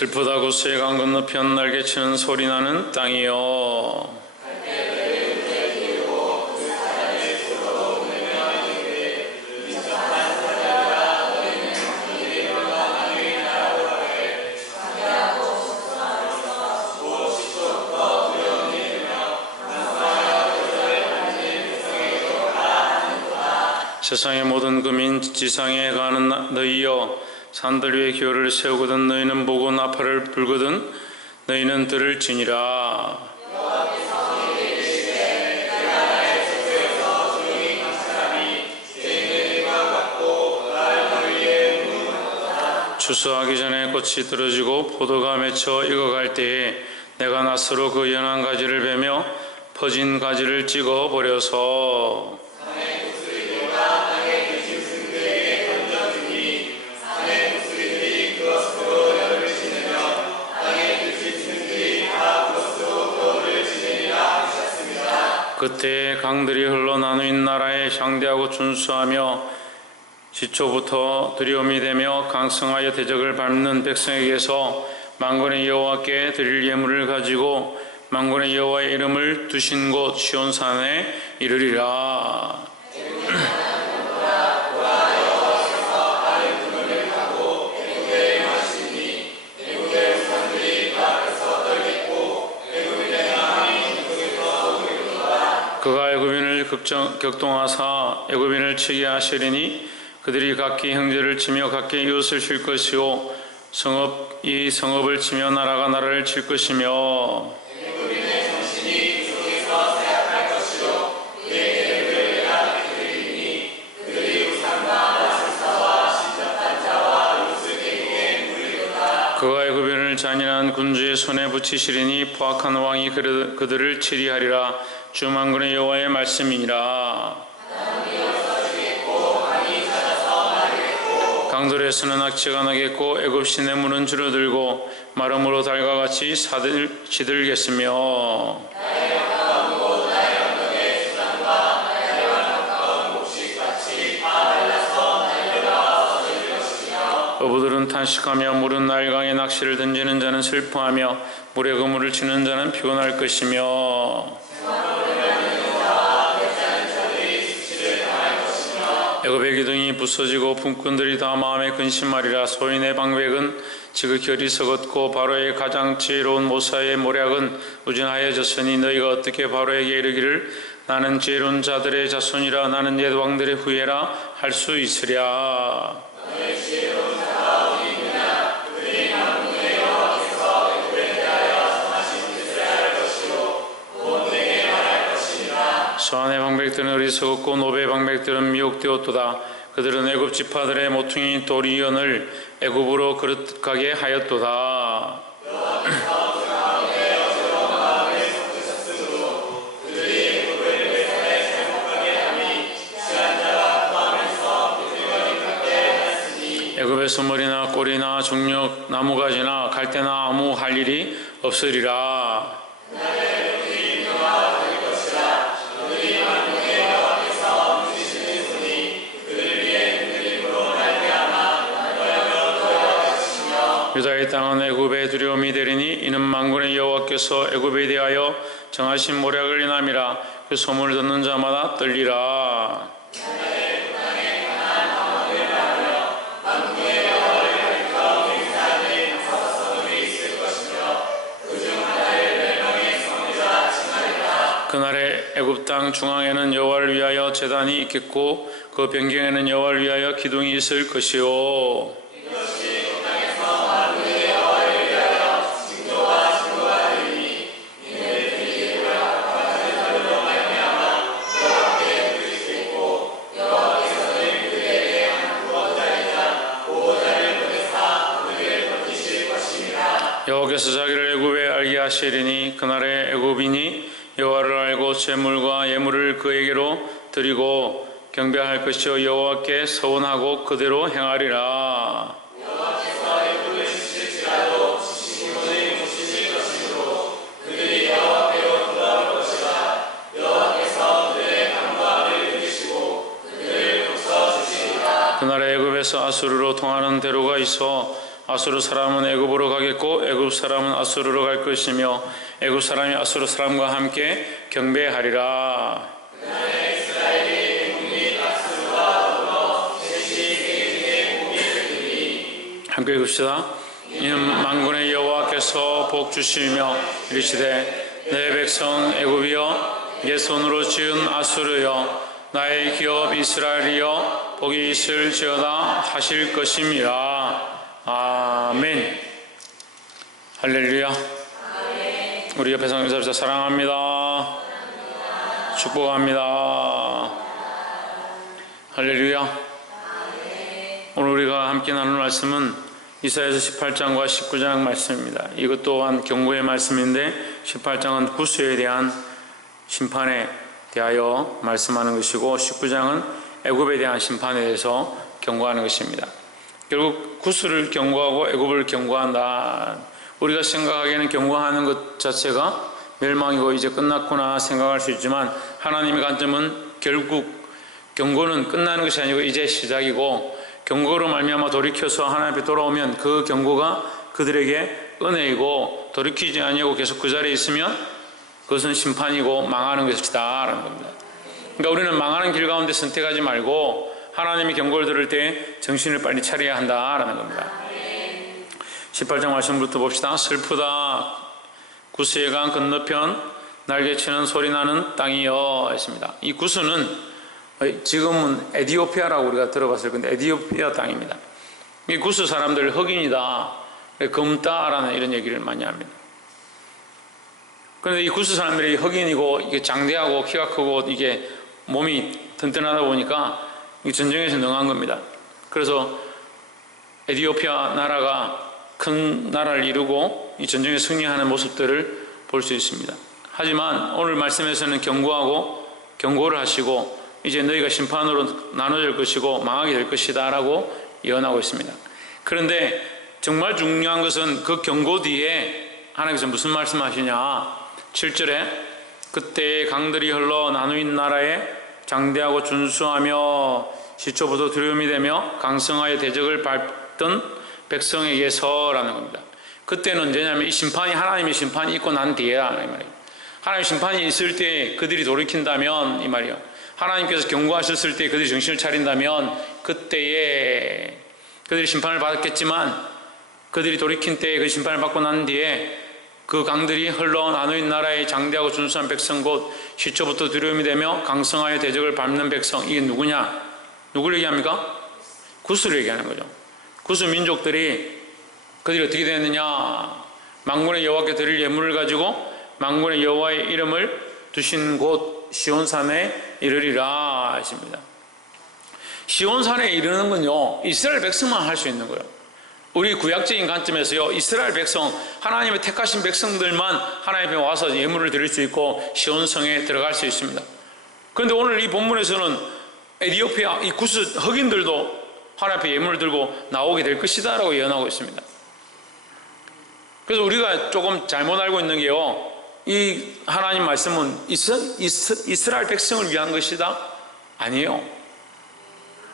슬프다고 수의 강 건너편 날개치는 소리나는 땅이여. 세상의 모든 금인 지상에 가는 너희여, 산들 위에 기호를 세우거든 너희는 보고 나팔을 불거든 너희는 들을지니라. 추수하기 전에 꽃이 들어지고 포도가 맺혀 익어갈 때에 내가 낯으로 그 연한 가지를 베며 퍼진 가지를 찍어 버려서 그때 강들이 흘러 나누인 나라에 향대하고 준수하며 시초부터 두려움이 되며 강성하여 대적을 밟는 백성에게서 만군의 여호와께 드릴 예물을 가지고 만군의 여호와의 이름을 두신 곳 시온산에 이르리라. 그가 애굽인을 격동하사 애굽인을 치게 하시리니 그들이 각기 형제를 치며 각기 이웃을 칠 것이요 성읍이 성읍을 치며 나라가 나라를 칠 것이며 애굽인의 정신이 그 속에서 쇠약할 것이요 그의 계획을 내가 드리리니 그들이 우상과 마술사와 신접한 자와 이웃을 계기에 물리로다. 그가 애굽인을 잔인한 군주의 손에 붙이시리니 포악한 왕이 그들을 치리하리라. 주 만군의 여호와의 말씀이니라. 강들에서는 악취가 나겠고 애굽 시냇물은 줄어들고 마름으로 달과 같이 시들겠으며 어부들은 탄식하며 물은 날강에 낚시를 던지는 자는 슬퍼하며 물에 그물을 치는 자는 피곤할 것이며 애굽의 기둥이 부서지고 품꾼들이 다 마음에 근심하리라. 소인의 방백은 지극히 어리석었고 바로의 가장 지혜로운 모사의 모략은 우진하여졌으니 너희가 어떻게 바로에게 이르기를 나는 지혜로운 자들의 자손이라 나는 옛 왕들의 후예라 할 수 있으랴. 소안의 방백들은 어리석었고 노베의 방백들은 미혹되었도다. 그들은 애굽 지파들의 모퉁이 도리언을 애굽으로 거룩하게 하였도다. 애굽에서 머리나 꼬리나 중력 나무가지나 갈대나 아무 할 일이 없으리라. 유다의 땅은 애굽의 두려움이 되리니 이는 만군의 여호와께서 애굽에 대하여 정하신 모략을 인함이라. 그 소문을 듣는 자마다 떨리라. 그날에 애굽 땅 중앙에는 여호와를 위하여 제단이 있겠고 그 변경에는 여호와를 위하여 기둥이 있을 것이요 여호와께서 자기를 애굽에 알게 하시리니 그날에 애굽인이 여호와를 알고 제물과 예물을 그에게로 드리고 경배할 것이요 여호와께 서원하고 그대로 행하리라. 여호와께서 애굽을 치실지라도 치신 것을 못 치실 것이므로 그들이 여호와께로 돌아올 것이라. 여호와께서 그들의 강구함을 들으시고 그들을 고쳐 주시리라. 그날에 애굽에서 아수르로 통하는 대로가 있어 아수르 사람은 애굽으로 가겠고 애굽 사람은 아수르로 갈 것이며 애굽 사람이 아수르 사람과 함께 경배하리라. 함께 읽읍시다. 이는 만군의 여호와께서 복 주시며 이르시되 내 백성 애굽이여 내 손으로 지은 아수르여 나의 기업 이스라엘이여 복이 있을지어다 하실 것임이라. 아멘. 할렐루야. 우리 옆에 성도들 사랑합니다. 축복합니다. 할렐루야. 오늘 우리가 함께 나눌 말씀은 이사야서 18장과 19장 말씀입니다. 이것 또한 경고의 말씀인데 18장은 구수에 대한 심판에 대하여 말씀하는 것이고 19장은 애굽에 대한 심판에 대해서 경고하는 것입니다. 결국 구수를 경고하고 애굽을 경고한다. 우리가 생각하기에는 경고하는 것 자체가 멸망이고 이제 끝났구나 생각할 수 있지만 하나님의 관점은 결국 경고는 끝나는 것이 아니고 이제 시작이고 경고로 말미암아 돌이켜서 하나님 앞에 돌아오면 그 경고가 그들에게 은혜이고 돌이키지 아니하고 계속 그 자리에 있으면 그것은 심판이고 망하는 것이다 라는 겁니다. 그러니까 우리는 망하는 길 가운데 선택하지 말고 하나님의 경고를 들을 때 정신을 빨리 차려야 한다라는 겁니다. 18장 말씀부터 봅시다. 슬프다 구스의 강 건너편 날개치는 소리나는 땅이여 했습니다. 이 구스는 지금은 에디오피아라고 우리가 들어봤을 건데 에디오피아 땅입니다. 이 구스 사람들 흑인이다 검다라는 이런 얘기를 많이 합니다. 그런데 이 구스 사람들이 흑인이고 이게 장대하고 키가 크고 이게 몸이 튼튼하다 보니까 전쟁에서 능한 겁니다. 그래서 에디오피아 나라가 큰 나라를 이루고 이 전쟁에 승리하는 모습들을 볼 수 있습니다. 하지만 오늘 말씀에서는 경고를 하시고 이제 너희가 심판으로 나눠질 것이고 망하게 될 것이다 라고 예언하고 있습니다. 그런데 정말 중요한 것은 그 경고 뒤에 하나님께서 무슨 말씀하시냐 7절에 그때 강들이 흘러 나누인 나라에 장대하고 준수하며 시초부터 두려움이 되며 강성하여 대적을 밟던 백성에게서라는 겁니다. 그때는 언제냐면 이 심판이 하나님의 심판이 있고 난 뒤에라는 말이에요. 하나님의 심판이 있을 때 그들이 돌이킨다면 이 말이에요. 하나님께서 경고하셨을 때 그들이 정신을 차린다면 그때에 그들이 심판을 받았겠지만 그들이 돌이킨 때에 그 심판을 받고 난 뒤에 그 강들이 흘러 나누인 나라의 장대하고 준수한 백성 곧 시초부터 두려움이 되며 강성하여 대적을 밟는 백성 이게 누구냐? 누구를 얘기합니까? 구스를 얘기하는 거죠. 구스 민족들이 그들이 어떻게 되었느냐? 만군의 여호와께 드릴 예물을 가지고 만군의 여호와의 이름을 두신 곳 시온산에 이르리라 하십니다. 시온산에 이르는 건요 이스라엘 백성만 할 수 있는 거예요. 우리 구약적인 관점에서요 이스라엘 백성 하나님의 택하신 백성들만 하나님 앞에 와서 예물을 드릴 수 있고 시온성에 들어갈 수 있습니다. 그런데 오늘 이 본문에서는 에디오피아 이 구스 흑인들도 하나님 앞에 예물을 들고 나오게 될 것이다 라고 예언하고 있습니다. 그래서 우리가 조금 잘못 알고 있는 게요 이 하나님 말씀은 이스라엘 백성을 위한 것이다? 아니에요.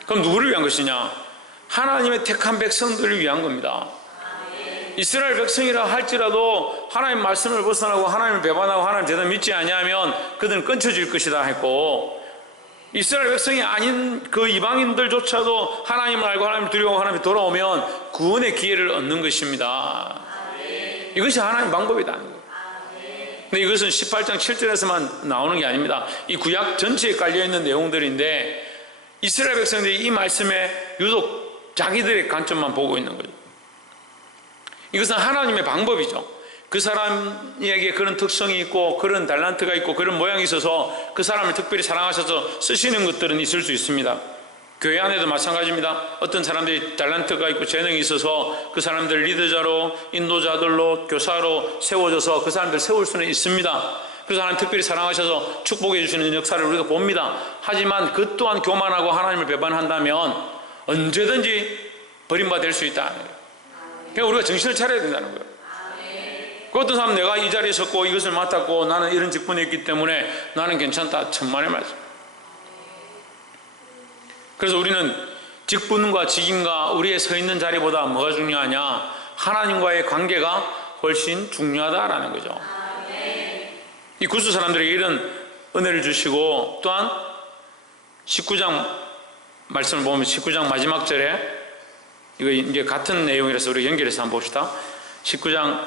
그럼 누구를 위한 것이냐? 하나님의 택한 백성들을 위한 겁니다. 이스라엘 백성이라 할지라도 하나님 말씀을 벗어나고 하나님을 배반하고 하나님 제대로 믿지 아니하면 그들은 끊쳐질 것이다 했고 이스라엘 백성이 아닌 그 이방인들조차도 하나님을 알고 하나님을 두려워하고 하나님을 돌아오면 구원의 기회를 얻는 것입니다. 이것이 하나님의 방법이다. 근데 이것은 18장 7절에서만 나오는 게 아닙니다. 이 구약 전체에 깔려있는 내용들인데 이스라엘 백성들이 이 말씀에 유독 자기들의 관점만 보고 있는 거죠. 이것은 하나님의 방법이죠. 그 사람에게 그런 특성이 있고 그런 달란트가 있고 그런 모양이 있어서 그 사람을 특별히 사랑하셔서 쓰시는 것들은 있을 수 있습니다. 교회 안에도 마찬가지입니다. 어떤 사람들이 달란트가 있고 재능이 있어서 그 사람들 리더자로 인도자들로 교사로 세워져서 그 사람들 세울 수는 있습니다. 그래서 하나님 특별히 사랑하셔서 축복해 주시는 역사를 우리가 봅니다. 하지만 그 또한 교만하고 하나님을 배반한다면 언제든지 버림받을 수 있다. 그러니까 우리가 정신을 차려야 된다는 거예요. 그 어떤 사람은 내가 이 자리에 섰고 이것을 맡았고 나는 이런 직분이 있기 때문에 나는 괜찮다. 천만의 말씀. 그래서 우리는 직분과 직임과 우리의 서 있는 자리보다 뭐가 중요하냐? 하나님과의 관계가 훨씬 중요하다라는 거죠. 이 구스 사람들에게 이런 은혜를 주시고, 또한 19장 말씀을 보면 19장 마지막 절에, 이거 이제 같은 내용이라서 우리 연결해서 한번 봅시다. 19장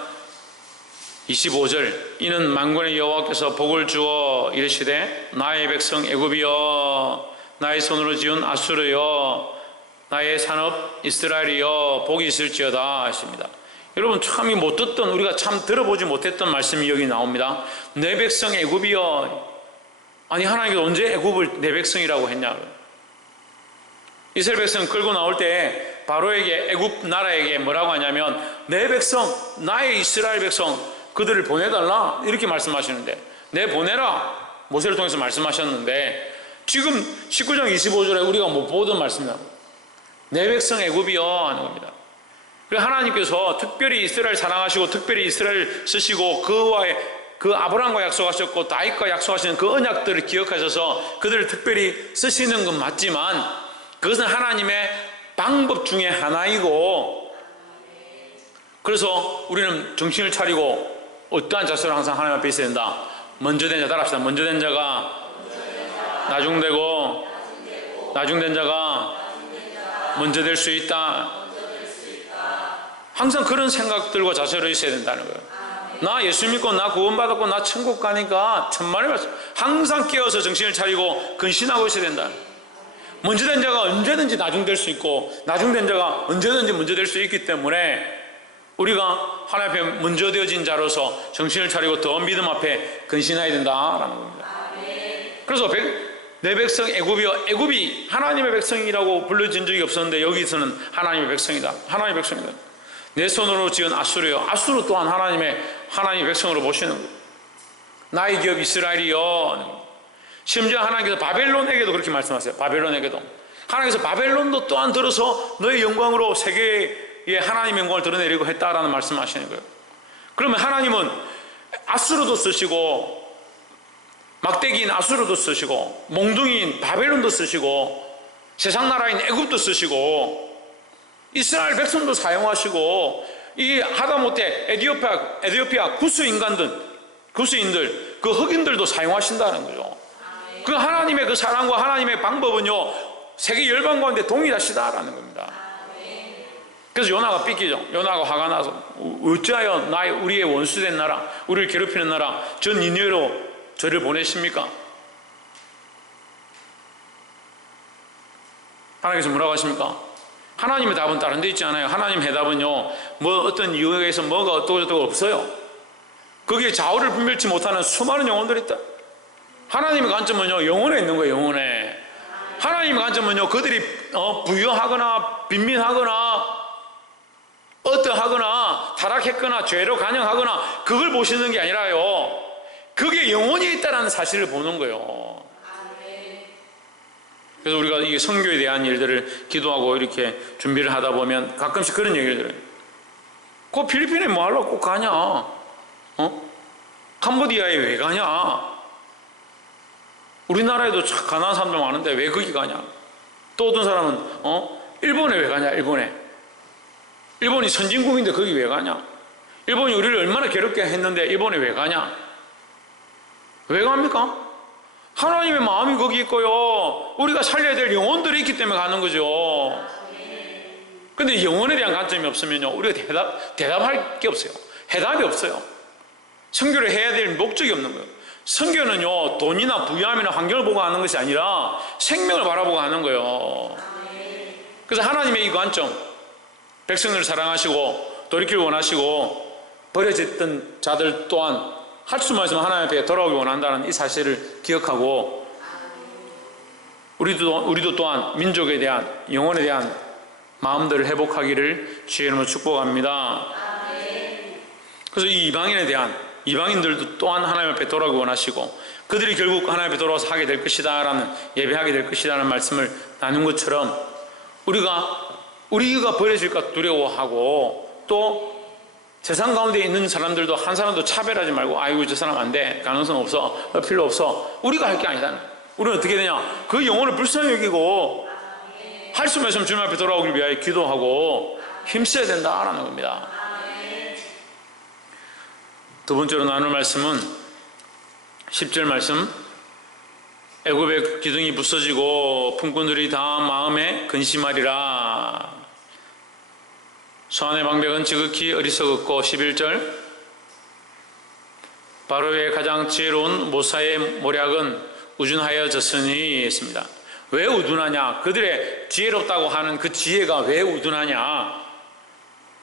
25절, 이는 만군의 여호와께서 복을 주어 이르시되 나의 백성 애굽이여, 나의 손으로 지은 아수르여, 나의 산업 이스라엘이여, 복이 있을지어다 하십니다. 여러분, 참 못 듣던, 우리가 참 들어보지 못했던 말씀이 여기 나옵니다. 내 백성 애굽이여. 아니, 하나님께서 언제 애굽을 내 백성이라고 했냐고요. 이스라엘 백성 끌고 나올 때 바로에게, 애굽 나라에게 뭐라고 하냐면, 내 백성, 나의 이스라엘 백성, 그들을 보내달라 이렇게 말씀하시는데, 내 보내라 모세를 통해서 말씀하셨는데, 지금 19장 25절에 우리가 못 보던 말씀이다. 내 백성 애굽이여 하는 겁니다. 하나님께서 특별히 이스라엘 사랑하시고 특별히 이스라엘 쓰시고 그와의 그 아브라함과 약속하셨고 다윗과 약속하시는 그 언약들을 기억하셔서 그들을 특별히 쓰시는 건 맞지만, 그것은 하나님의 방법 중에 하나이고, 그래서 우리는 정신을 차리고 어떠한 자세로 항상 하나님 앞에 있어야 된다. 먼저 된 자 따라합시다. 먼저 된 자가 나중되고 나중된 자가 먼저 될 수 있다. 항상 그런 생각들과 자세로 있어야 된다는 거예요. 나 예수 믿고 나 구원받았고 나 천국 가니까 천만의 말씀, 항상 깨어서 정신을 차리고 근신하고 있어야 된다. 먼저 된 자가 언제든지 나중될 수 있고 나중된 자가 언제든지 먼저 될 수 있기 때문에 우리가 하나님 앞에 먼저 되어진 자로서 정신을 차리고 더 믿음 앞에 근신해야 된다라는 겁니다. 그래서 내 백성 애굽이여, 애굽이 하나님의 백성이라고 불러진 적이 없었는데 여기서는 하나님의 백성이다. 하나님의 백성이다. 내 손으로 지은 아수르여, 아수르 또한 하나님의 백성으로 보시는 거예요. 나의 기업 이스라엘이여. 심지어 하나님께서 바벨론에게도 그렇게 말씀하세요. 바벨론에게도 하나님께서 바벨론도 또한 들어서 너의 영광으로 세계에 하나님의 영광을 드러내려고 했다라는 말씀하시는 거예요. 그러면 하나님은 아수르도 쓰시고 막대기인 아수르도 쓰시고 몽둥이인 바벨론도 쓰시고 세상 나라인 애굽도 쓰시고 이스라엘 백성도 사용하시고, 이 하다못해 에디오피아 구스인들 그 흑인들도 사용하신다는 거죠. 그 하나님의 그 사랑과 하나님의 방법은요 세계 열방 가운데 동일하시다라는 겁니다. 그래서 요나가 삐끼죠. 요나가 화가 나서 어찌하여 우리의 원수된 나라, 우리를 괴롭히는 나라 전 니느웨로 저를 보내십니까? 하나님께서 뭐라고 하십니까? 하나님의 답은 다른 데 있지 않아요. 하나님의 해답은요 뭐 어떤 이유에 의해서 뭐가 어떠고 없어요. 거기에 좌우를 분별치 못하는 수많은 영혼들이 있다. 하나님의 관점은요 영혼에 있는 거예요. 영혼에. 하나님의 관점은요 그들이 부유하거나 빈민하거나 어떠하거나 타락했거나 죄로 간영하거나 그걸 보시는 게 아니라요, 그게 영혼이 있다는 사실을 보는 거예요. 그래서 우리가 이 선교에 대한 일들을 기도하고 이렇게 준비를 하다 보면 가끔씩 그런 얘기를 들어요. 그 필리핀에 뭐 하려고 꼭 가냐? 캄보디아에 왜 가냐? 우리나라에도 가난한 사람들 많은데 왜 거기 가냐? 또 어떤 사람은 일본에 왜 가냐? 일본이 선진국인데 거기 왜 가냐? 일본이 우리를 얼마나 괴롭게 했는데 일본에 왜 가냐? 왜 갑니까? 하나님의 마음이 거기 있고요 우리가 살려야 될 영혼들이 있기 때문에 가는 거죠. 근데 영혼에 대한 관점이 없으면요 우리가 대답할 게 없어요. 해답이 없어요. 선교를 해야 될 목적이 없는 거예요. 선교는요 돈이나 부유함이나 환경을 보고 하는 것이 아니라 생명을 바라보고 하는 거예요. 그래서 하나님의 이 관점, 백성들을 사랑하시고 돌이키를 원하시고 버려졌던 자들 또한 할 수만 있으면 하나님 앞에 돌아오기 원한다는 이 사실을 기억하고, 우리도 또한 민족에 대한 영혼에 대한 마음들을 회복하기를 주의 이름으로 축복합니다. 그래서 이 이방인들도 또한 하나님 앞에 돌아오기 원하시고 그들이 결국 하나님 앞에 돌아와서 하게 될 것이다 라는, 예배하게 될 것이다 라는 말씀을 나눈 것처럼 우리가 버려질까 두려워하고 또 세상 가운데 있는 사람들도 한 사람도 차별하지 말고 아이고 저 사람 안 돼, 가능성 없어, 필요 없어, 우리가 할 게 아니다. 우리는 어떻게 되냐, 그 영혼을 불쌍히 여기고 할 수만 있으면 주님 앞에 돌아오길 위하여 기도하고 힘써야 된다라는 겁니다. 두 번째로 나눌 말씀은 10절 말씀. 애굽의 기둥이 부서지고 품꾼들이 다 마음에 근심하리라. 소안의 방백은 지극히 어리석었고 11절. 바로의 가장 지혜로운 모사의 모략은 우둔하여졌으니 했습니다. 왜 우둔하냐? 그들의 지혜롭다고 하는 그 지혜가 왜 우둔하냐?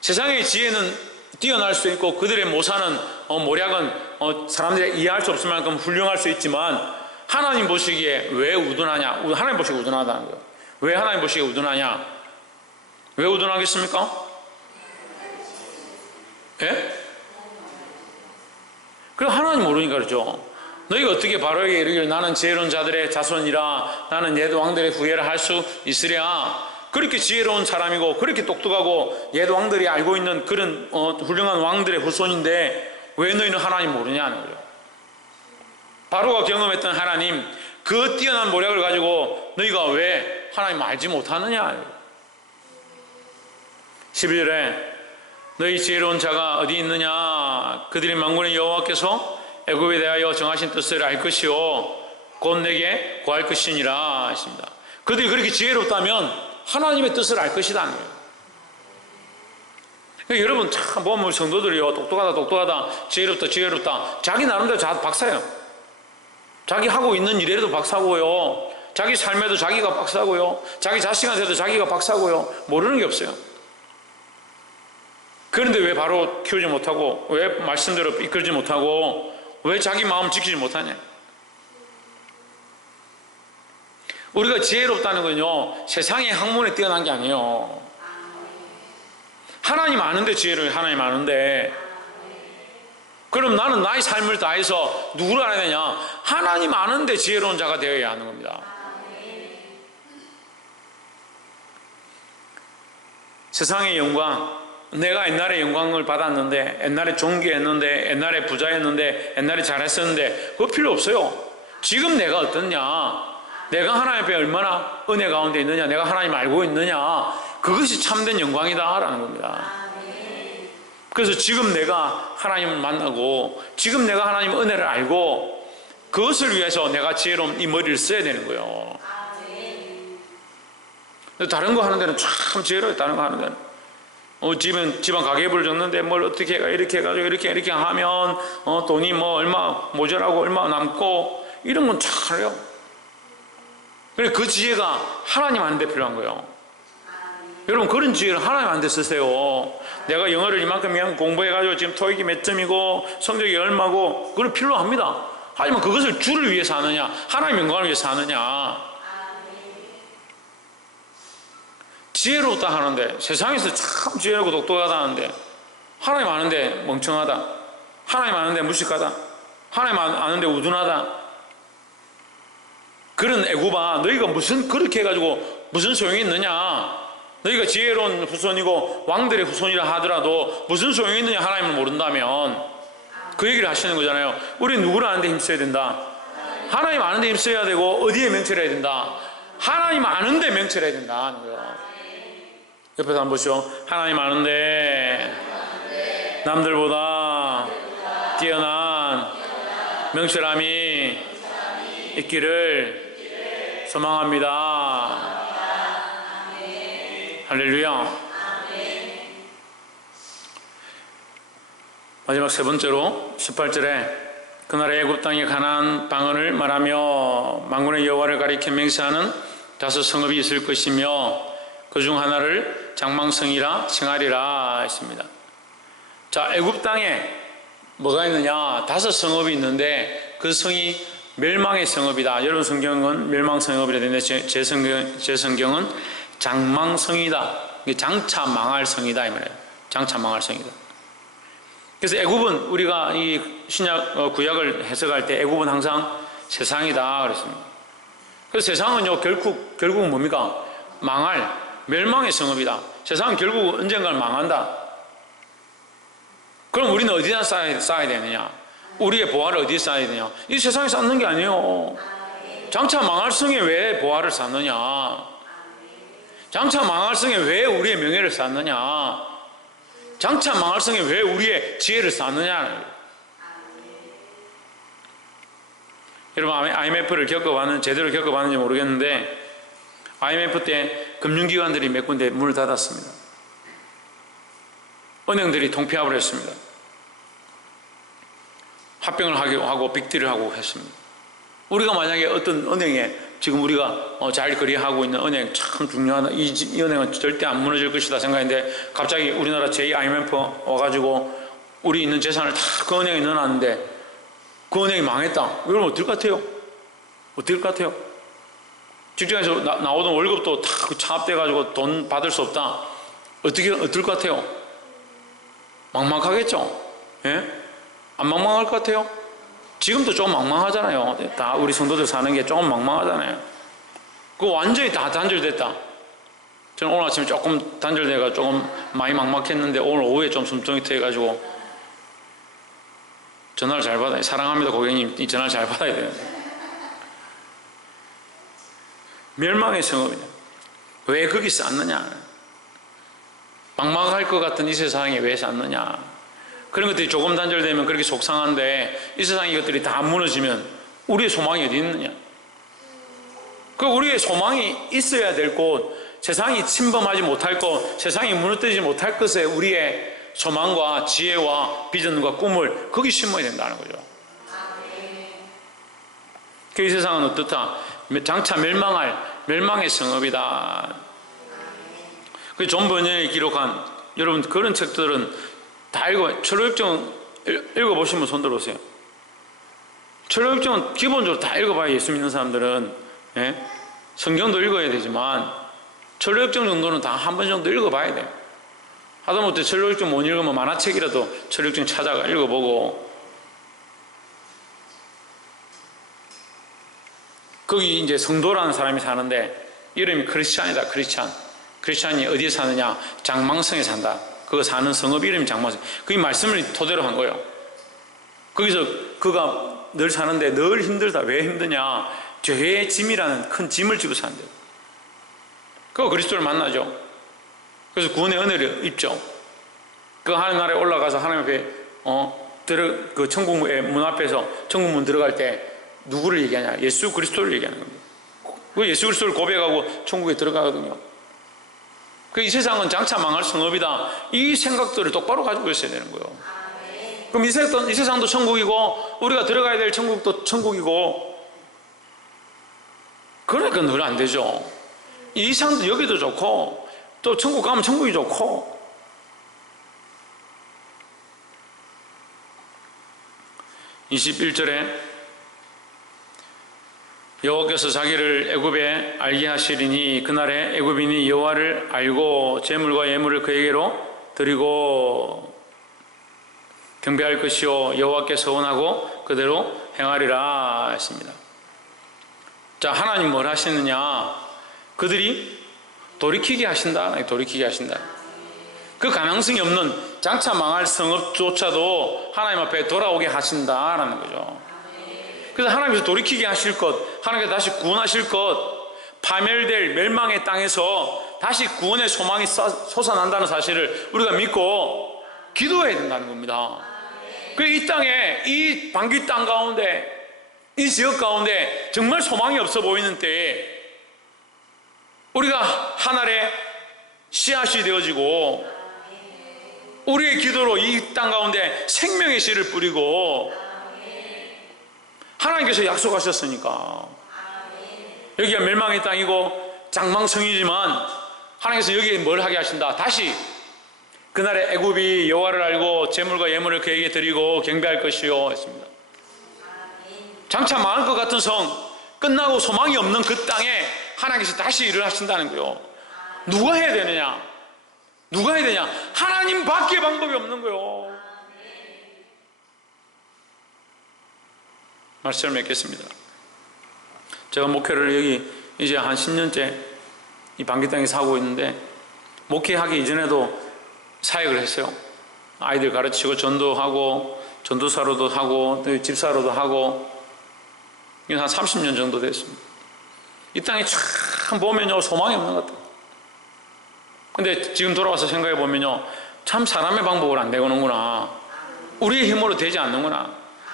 세상의 지혜는 뛰어날 수 있고 그들의 모사는 모략은 사람들이 이해할 수 없을 만큼 훌륭할 수 있지만 하나님 보시기에 왜 우둔하냐? 하나님 보시기에 우둔하다는 거예요. 왜 하나님 보시기에 우둔하냐? 왜 우둔하겠습니까? 예? 그럼 하나님 모르니까 그렇죠. 너희가 어떻게 바로에게 이르기를 나는 지혜로운 자들의 자손이라 나는 옛 왕들의 후예를 할 수 있으랴. 그렇게 지혜로운 사람이고 그렇게 똑똑하고 옛 왕들이 알고 있는 그런 훌륭한 왕들의 후손인데 왜 너희는 하나님 모르냐는 거예요. 바로가 경험했던 하나님 그 뛰어난 모략을 가지고 너희가 왜 하나님 알지 못하느냐. 12절에 너희 지혜로운 자가 어디 있느냐? 그들이 만군의 여호와께서 애굽에 대하여 정하신 뜻을 알 것이요 곧 내게 구할 것이니라 했습니다. 그들이 그렇게 지혜롭다면 하나님의 뜻을 알 것이라는 거예요. 그러니까 여러분 참 보면 성도들이요 똑똑하다 지혜롭다 자기 나름대로 박사예요. 자기 하고 있는 일에도 박사고요, 자기 삶에도 자기가 박사고요, 자기 자식한테도 자기가 박사고요, 모르는 게 없어요. 그런데 왜 바로 키우지 못하고 왜 말씀대로 이끌지 못하고 왜 자기 마음 지키지 못하냐? 우리가 지혜롭다는 건요 세상의 학문에 뛰어난 게 아니에요. 하나님 아는데 지혜로워요. 하나님 아는데. 그럼 나는 나의 삶을 다해서 누구를 알아야 되냐? 하나님 아는데 지혜로운 자가 되어야 하는 겁니다. 세상의 영광, 내가 옛날에 영광을 받았는데, 옛날에 존귀했는데, 옛날에 부자였는데, 옛날에 잘했었는데 그거 필요 없어요. 지금 내가 어떻냐? 내가 하나님 앞에 얼마나 은혜 가운데 있느냐, 내가 하나님 알고 있느냐, 그것이 참된 영광이다라는 겁니다. 그래서 지금 내가 하나님을 만나고 지금 내가 하나님 은혜를 알고 그것을 위해서 내가 지혜로운 이 머리를 써야 되는 거예요. 다른 거 하는 데는 참 지혜로워요. 다른 거 하는 데는 집안 가계부를 줬는데 뭘 어떻게 해가 이렇게 해가지고 이렇게 하면 돈이 뭐 얼마 모자라고 얼마 남고 이런 건 잘해요. 그래 그 지혜가 하나님 아는 데 필요한 거예요. 여러분 그런 지혜를 하나님한테 쓰세요. 내가 영어를 이만큼 공부해가지고 지금 토익이 몇 점이고 성적이 얼마고 그건 필요합니다. 하지만 그것을 주를 위해서 하느냐 하나님 영광을 위해서 하느냐. 지혜롭다 하는데 세상에서 참 지혜롭고 똑똑하다 하는데 하나님 아는데 멍청하다, 하나님 아는데 무식하다, 하나님 아는데 우둔하다. 그런 애굽아 너희가 무슨 그렇게 해가지고 무슨 소용이 있느냐? 너희가 지혜로운 후손이고 왕들의 후손이라 하더라도 무슨 소용이 있느냐? 하나님을 모른다면. 그 얘기를 하시는 거잖아요. 우리 누구를 아는데 힘써야 된다? 하나님 아는데 힘써야 되고 어디에 명철해야 된다? 하나님 아는데 명철해야 된다는 거예요. 옆에서 한번 보시오. 하나님 아는데 남들보다 뛰어난 명철함이 있기를 소망합니다. 할렐루야. 마지막 세 번째로 18절에 그날의 애굽 땅의 가나안 방언을 말하며 만군의 여호와를 가리켜 맹세하는 5 성읍이 있을 것이며 그 중 하나를 장망성이라 칭하리라 했습니다. 자, 애굽 땅에 뭐가 있느냐? 5 성읍이 있는데 그 성이 멸망의 성읍이다. 여러분 성경은 멸망성읍이라 되는데 제 성경은 장망성이다. 장차 망할 성이다 이 말이에요. 장차 망할 성이다. 그래서 애굽은 우리가 이 신약 구약을 해석할 때 애굽은 항상 세상이다 그랬습니다. 그래서 세상은요 결국은 뭡니까? 망할 멸망의 성읍이다. 세상은 결국 언젠가는 망한다. 그럼 우리는 어디다 쌓아야 되느냐? 우리의 보화를 어디에 쌓아야 되느냐? 이 세상에 쌓는 게 아니에요. 장차 망할 성에 왜 보화를 쌓느냐? 장차 망할 성에 왜 우리의 명예를 쌓느냐? 장차 망할 성에 왜 우리의 지혜를 쌓느냐? 여러분, IMF를 제대로 겪어봤는지 모르겠는데, IMF 때 금융기관들이 몇 군데 문을 닫았습니다. 은행들이 통폐합을 했습니다. 합병을 하고 빅딜을 하고 했습니다. 우리가 만약에 어떤 은행에 지금 우리가 잘 거래하고 있는 은행 참 중요하다, 이 은행은 절대 안 무너질 것이다 생각했는데 갑자기 우리나라 제2IMF 와가지고 우리 있는 재산을 다 그 은행에 넣어놨는데 그 은행이 망했다. 여러분 어떨 것 같아요? 어떨 것 같아요? 직장에서 나오던 월급도 다 차압돼가지고 돈 받을 수 없다. 어떨 것 같아요? 막막하겠죠? 예? 안 막막할 것 같아요? 지금도 좀 막막하잖아요. 다 우리 성도들 사는 게 조금 막막하잖아요. 그거 완전히 다 단절됐다. 저는 오늘 아침에 조금 단절돼가 조금 많이 막막했는데 오늘 오후에 좀 숨통이 트여가지고 전화를 잘 받아요. 사랑합니다 고객님, 이 전화를 잘 받아야 돼요. 멸망의 성읍이냐? 왜 거기 쌓느냐? 막막할 것 같은 이 세상에 왜 쌓느냐? 그런 것들이 조금 단절되면 그렇게 속상한데 이 세상 이것들이 다 무너지면 우리의 소망이 어디 있느냐? 그 우리의 소망이 있어야 될 곳, 세상이 침범하지 못할 곳, 세상이 무너뜨리지 못할 것에 우리의 소망과 지혜와 비전과 꿈을 거기 심어야 된다는 거죠. 그 이 세상은 어떻다? 장차 멸망의 성읍이다. 그 존 번연이 기록한, 여러분 그런 책들은 다 철로역정 읽어보시면 손 들어오세요. 철로역정은 기본적으로 다 읽어봐야 예수 믿는 사람들은, 예? 성경도 읽어야 되지만 철로역정 정도는 다 한 번 정도 읽어봐야 돼요. 하다못해 철로역정 못 읽으면 만화책이라도 철로역정 찾아가 읽어보고, 거기 이제 성도라는 사람이 사는데 이름이 크리스찬이다. 크리스찬이 어디에 사느냐? 장망성에 산다. 그거 사는 성읍 이름이 장망성. 그게 말씀을 토대로 한 거예요. 거기서 그가 늘 사는데 늘 힘들다. 왜 힘드냐? 죄의 짐이라는 큰 짐을 지고 산대요. 그거 그리스도를 만나죠. 그래서 구원의 은혜를 입죠. 그 하늘나라에 올라가서 하나님 앞에 그 천국의 문 앞에서 천국문 들어갈 때 누구를 얘기하냐? 예수 그리스도를 얘기하는 겁니다. 그 예수 그리스도를 고백하고 천국에 들어가거든요. 그 이 세상은 장차 망할 성읍이다. 이 생각들을 똑바로 가지고 있어야 되는 거예요. 그럼 이 세상도 천국이고 우리가 들어가야 될 천국도 천국이고, 그러니까 늘 안 되죠. 이 세상도 여기도 좋고 또 천국 가면 천국이 좋고. (21절에) 여호와께서 자기를 애굽에 알게 하시리니 그날에 애굽인이 여호와를 알고 재물과 예물을 그에게로 드리고 경배할 것이요 여호와께 서원하고 그대로 행하리라 했습니다. 자, 하나님 뭘 하시느냐? 그들이 돌이키게 하신다. 그 가능성이 없는 장차 망할 성읍조차도 하나님 앞에 돌아오게 하신다라는 거죠. 그래서 하나님께서 돌이키게 하실 것, 하나님께서 다시 구원하실 것, 파멸될 멸망의 땅에서 다시 구원의 소망이 솟아난다는 사실을 우리가 믿고 기도해야 된다는 겁니다. 그래서 이 땅에, 이 방귀 땅 가운데, 이 지역 가운데 정말 소망이 없어 보이는 때에 우리가 하늘의 씨앗이 되어지고 우리의 기도로 이 땅 가운데 생명의 씨를 뿌리고, 하나님께서 약속하셨으니까 여기가 멸망의 땅이고 장망성이지만 하나님께서 여기에 뭘 하게 하신다? 다시 그날에 애굽이 여호와를 알고 재물과 예물을 그에게 드리고 경배할 것이요 했습니다. 장차 망할 것 같은 성, 끝나고 소망이 없는 그 땅에 하나님께서 다시 일을 하신다는 거예요. 누가 해야 되느냐? 하나님 밖에 방법이 없는 거예요. 말씀을 맺겠습니다. 제가 목회를 여기 이제 한 10년째 이 방귀 땅에 살고 있는데, 목회하기 이전에도 사역을 했어요. 아이들 가르치고 전도하고 전도사로도 하고 집사로도 하고, 이건 한 30년 정도 됐습니다. 이 땅에 참 보면요 소망이 없는 것 같아요. 근데 지금 돌아와서 생각해 보면요, 참 사람의 방법으로 안 되는구나. 우리의 힘으로 되지 않는구나.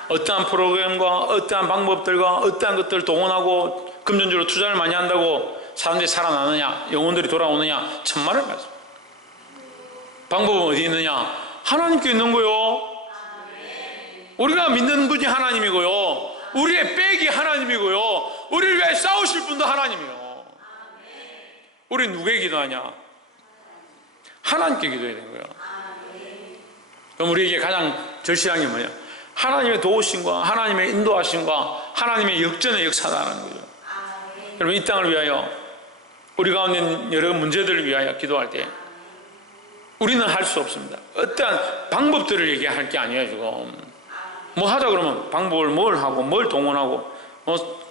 어떠한 프로그램과 어떠한 방법들과 어떠한 것들을 동원하고 금전적으로 투자를 많이 한다고 사람들이 살아나느냐, 영혼들이 돌아오느냐, 천만을 말씀. 방법은 어디 있느냐? 하나님께 있는 거요. 우리가 믿는 분이 하나님이고요, 우리의 백이 하나님이고요, 우리를 위해 싸우실 분도 하나님이에요. 우리 누구에게 기도하냐? 하나님께 기도해야 되는 거예요. 그럼 우리에게 가장 절실한 게 뭐냐? 하나님의 도우심과 하나님의 인도하심과 하나님의 역전의 역사다라는 거죠. 여러분, 이 땅을 위하여, 우리 가운데 있는 여러 문제들을 위하여 기도할 때 우리는 할 수 없습니다. 어떠한 방법들을 얘기할 게 아니에요. 지금 뭐 하자 그러면 방법을 뭘 하고 뭘 동원하고,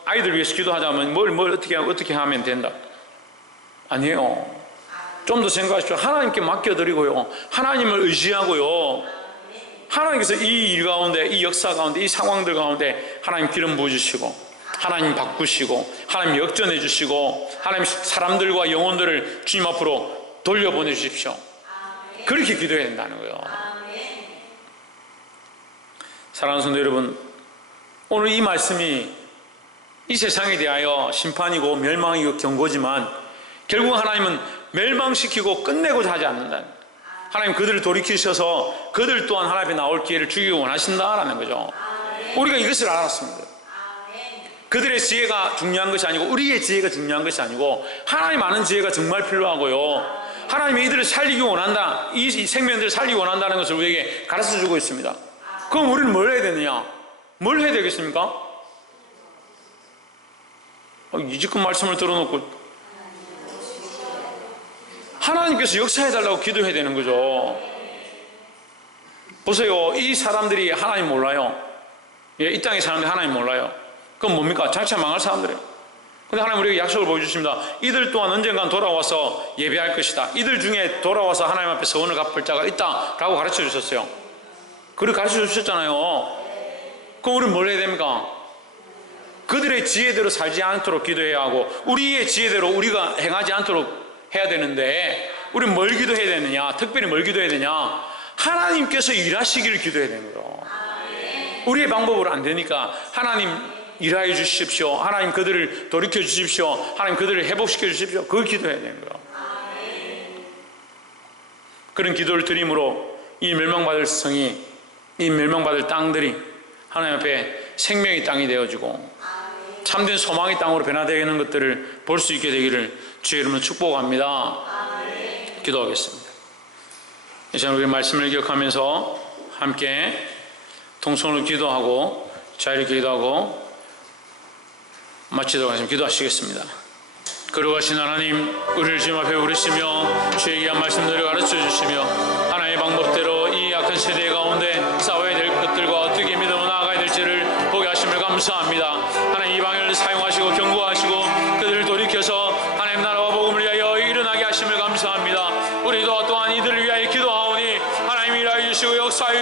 아이들 위해서 기도하자면 뭘 어떻게 하면 된다, 아니에요. 좀 더 생각하십시오. 하나님께 맡겨드리고요, 하나님을 의지하고요, 하나님께서 이 일 가운데, 이 역사 가운데, 이 상황들 가운데 하나님 기름 부어주시고, 하나님 바꾸시고, 하나님 역전해 주시고, 하나님 사람들과 영혼들을 주님 앞으로 돌려보내 주십시오. 그렇게 기도해야 된다는 거예요. 사랑하는 성도 여러분, 오늘 이 말씀이 이 세상에 대하여 심판이고 멸망이고 경고지만, 결국 하나님은 멸망시키고 끝내고자 하지 않는다. 하나님 그들을 돌이키셔서 그들 또한 하나님 앞에 나올 기회를 주기 원하신다라는 거죠. 우리가 이것을 알았습니다. 그들의 지혜가 중요한 것이 아니고, 우리의 지혜가 중요한 것이 아니고, 하나님 아는 지혜가 정말 필요하고요, 하나님이 이들을 살리기 원한다, 이 생명들을 살리기 원한다는 것을 우리에게 가르쳐 주고 있습니다. 그럼 우리는 뭘 해야 되느냐? 뭘 해야 되겠습니까? 이지금 말씀을 들어놓고 하나님께서 역사해달라고 기도해야 되는 거죠. 보세요, 이 사람들이 하나님 몰라요. 이 땅의 사람들이 하나님 몰라요. 그건 뭡니까? 장차 망할 사람들이에요. 근데 하나님 우리에게 약속을 보여주십니다. 이들 또한 언젠간 돌아와서 예배할 것이다. 이들 중에 돌아와서 하나님 앞에 서원을 갚을 자가 있다 라고 가르쳐 주셨어요. 그렇게 가르쳐 주셨잖아요. 그럼 우리는 뭘 해야 됩니까? 그들의 지혜대로 살지 않도록 기도해야 하고, 우리의 지혜대로 우리가 행하지 않도록 해야 되는데, 우리는 뭘 기도해야 되느냐? 특별히 뭘 기도해야 되냐? 하나님께서 일하시기를 기도해야 되는 거예요. 우리의 방법으로 안 되니까 하나님 일하여 주십시오, 하나님 그들을 돌이켜 주십시오, 하나님 그들을 회복시켜 주십시오, 그걸 기도해야 되는 거예요. 그런 기도를 드림으로 이 멸망받을 성이, 이 멸망받을 땅들이 하나님 앞에 생명의 땅이 되어지고 참된 소망의 땅으로 변화되는 것들을 볼 수 있게 되기를 주의 이름으로 축복합니다. 기도하겠습니다. 이 시간 우리 말씀을 기억하면서 함께 통성으로 기도하고 자유롭게 기도하고 마치도록 하겠습니다. 기도하시겠습니다. 거룩하신 하나님, 우리를 주님 앞에 부르시며 주의 귀한 말씀들을 가르쳐 주시며 하나님의 방법대로 이 약한 세대 가운데 싸워야 될 것들과 어떻게 믿음으로 나아가야 될지를 보게 하심을 감사합니다. 하나님 이 방향을 사용하시고 경고하시고 그들을 돌이켜서 하나님 나라와 복음을 위하여 일어나게 하심을 감사합니다. 우리도 또한 이들을 위하여 기도하오니 하나님 일하여 주시고 역사하여